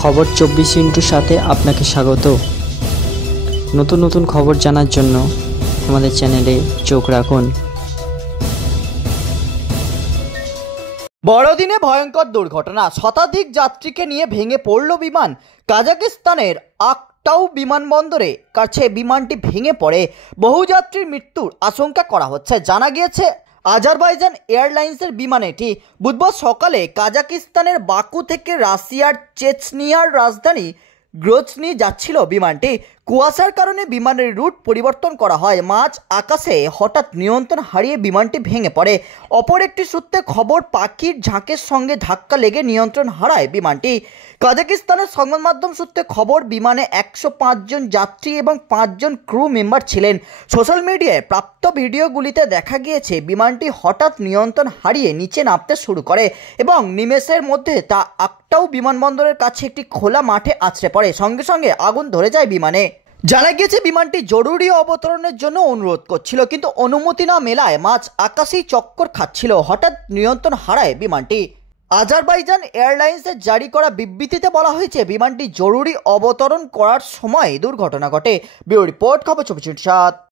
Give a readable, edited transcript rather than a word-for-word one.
খবর 24 সাথে আপনাকে স্বাগত। নতুন নতুন খবর জানার জন্য আমাদের চ্যানেলে চোখ রাখুন। বড়দিনে ভয়ঙ্কর দুর্ঘটনা, শতাধিক যাত্রীকে নিয়ে ভেঙে পড়ল বিমান। কাজাকিস্তানের আক্টাউ বিমানবন্দরে কাছে বিমানটি ভেঙে পড়ে বহু যাত্রীর মৃত্যুর আশঙ্কা করা হচ্ছে। জানা গিয়েছে আজারবাইজান এয়ারলাইন্সের বিমান এটি বুধবার সকালে কাজাকিস্তানের বাকু থেকে রাশিয়ার চেচনিয়ার রাজধানী গ্রোজনি যাচ্ছিল। বিমানটি কুয়াশার কারণে বিমানের রুট পরিবর্তন করা হয়। মাঝ আকাশে হঠাৎ নিয়ন্ত্রণ হারিয়ে বিমানটি ভেঙে পড়ে। অপর একটি সূত্রে খবর, পাখির ঝাঁকের সঙ্গে ধাক্কা লেগে নিয়ন্ত্রণ হারায় বিমানটি। কাজাকিস্তানের সংবাদ মাধ্যম সূত্রে খবর, বিমানে 105 জন যাত্রী এবং 5 জন ক্রু মেম্বার ছিলেন। সোশ্যাল মিডিয়ায় প্রাপ্ত ভিডিওগুলিতে দেখা গিয়েছে বিমানটি হঠাৎ নিয়ন্ত্রণ হারিয়ে নিচে নামতে শুরু করে এবং নিমেষের মধ্যে তা আক্টাউ বিমানবন্দরের কাছে একটি খোলা মাঠে আছড়ে পড়ে। সঙ্গে সঙ্গে আগুন ধরে যায় বিমানে। জানা গিয়েছে বিমানটি জরুরি অবতরণের জন্য অনুরোধ করছিল, কিন্তু অনুমতি না মেলায় মাঝ আকাশেই চক্কর খাচ্ছিল। হঠাৎ নিয়ন্ত্রণ হারায় বিমানটি। আজারবাইজান এয়ারলাইন্সের জারি করা বিবৃতিতে বলা হয়েছে, বিমানটি জরুরি অবতরণ করার সময় দুর্ঘটনা ঘটে। ব্যুরো রিপোর্ট, খবর 24/7।